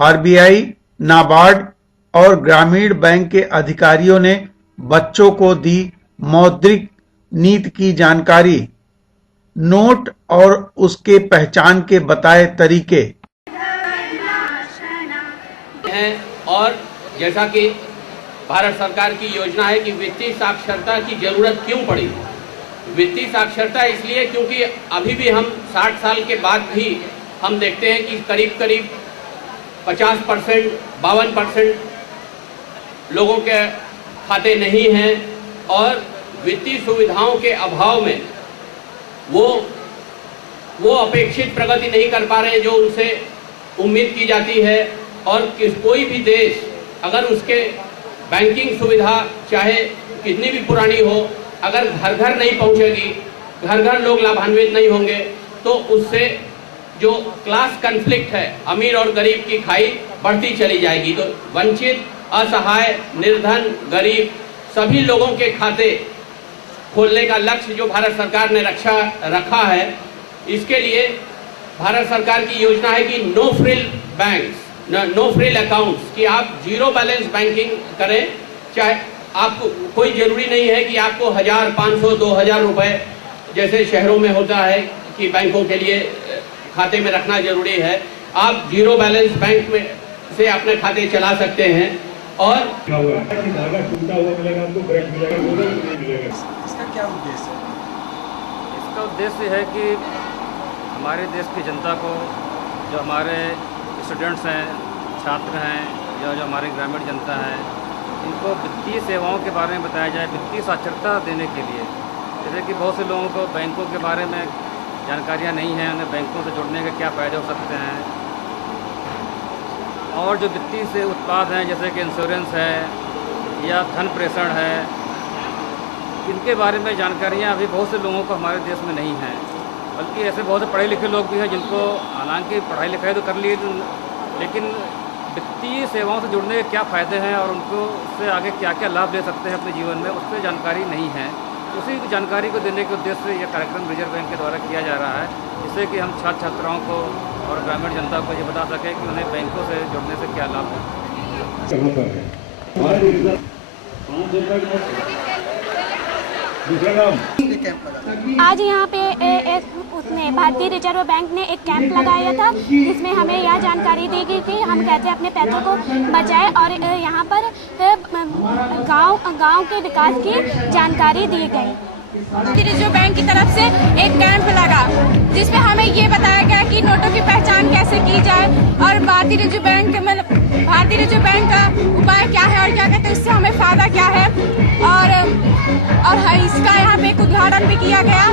RBI, NABARD और ग्रामीण bank के अधिकारियों ने बच्चों को दी मौद्रिक नीति की जानकारी, नोट और उसके पहचान के बताए तरीके। और जैसा कि भारत सरकार की योजना है कि वित्तीय साक्षरता की जरूरत क्यों पड़ी। वित्तीय साक्षरता इसलिए क्योंकि अभी भी हम 60 साल के बाद भी हम देखते हैं कि करीब 50%, 52% लोगों के खाते नहीं हैं और वित्तीय सुविधाओं के अभाव में वो अपेक्षित प्रगति नहीं कर पा रहे हैं जो उनसे उम्मीद की जाती है। और कोई भी देश अगर उसके बैंकिंग सुविधा चाहे कितनी भी पुरानी हो, अगर घर घर नहीं पहुंचेगी, घर घर लोग लाभान्वित नहीं होंगे, तो उससे जो क्लास कन्फ्लिक्ट है, अमीर और गरीब की खाई बढ़ती चली जाएगी। तो वंचित, असहाय, निर्धन, गरीब सभी लोगों के खाते खोलने का लक्ष्य जो भारत सरकार ने रखा है, इसके लिए भारत सरकार की योजना है कि no frill banks, no frill accounts, कि आप जीरो बैलेंस बैंकिंग करें। चाहे आपको कोई जरूरी नहीं है कि आपको 1000, 500, 2000 रुपए जैसे शहरों में होता है कि बैंकों के लिए खाते में रखना जरूरी है। आप जीरो बैलेंस बैंक में से अपने खाते चला सकते हैं। और इसका क्या उद्देश्य है? इसका उद्देश्य है कि हमारे देश की जनता को, जो हमारे स्टूडेंट्स हैं, छात्र हैं, जो हमारी ग्रामीण जनता है, इनको वित्तीय सेवाओं के बारे में बताया जाए, वित्तीय साक्षरता देने के लिए। जैसे कि बहुत से लोगों को बैंकों के बारे में जानकारियाँ नहीं हैं, उन्हें बैंकों से जुड़ने के क्या फ़ायदे हो सकते हैं, और जो वित्तीय से उत्पाद हैं जैसे कि इंश्योरेंस है या धन प्रेषण है, इनके बारे में जानकारियाँ अभी बहुत से लोगों को हमारे देश में नहीं हैं। बल्कि ऐसे बहुत से पढ़े लिखे लोग भी हैं जिनको हालांकि पढ़ाई लिखाई तो कर लिए, लेकिन वित्तीय सेवाओं से जुड़ने के क्या फ़ायदे हैं और उनको उससे आगे क्या क्या लाभ ले सकते हैं अपने जीवन में, उससे जानकारी नहीं है। उसी जानकारी को देने के उद्देश्य से यह कार्यक्रम रिजर्व बैंक के द्वारा किया जा रहा है, जिससे कि हम छात्र छात्राओं को और ग्रामीण जनता को ये बता सकें कि उन्हें बैंकों से जुड़ने से क्या लाभ है। आज यहाँ पे उसने भारतीय रिजर्व बैंक ने एक कैंप लगाया था, जिसमें हमें यह जानकारी दी गई कि हम कैसे अपने पैसों को बचाएं, और यहाँ पर गांव के विकास की जानकारी दी गई। भारतीय रिजर्व बैंक की तरफ से एक कैंप लगा, जिसमें हमें ये बताया गया कि नोटों की पहचान कैसे की जाए और भारतीय रिजर्व बैंक का उपाय क्या है और क्या कहते हैं, इससे हमें फायदा क्या है, और इसका यहाँ पे एक उद्घाटन भी किया गया।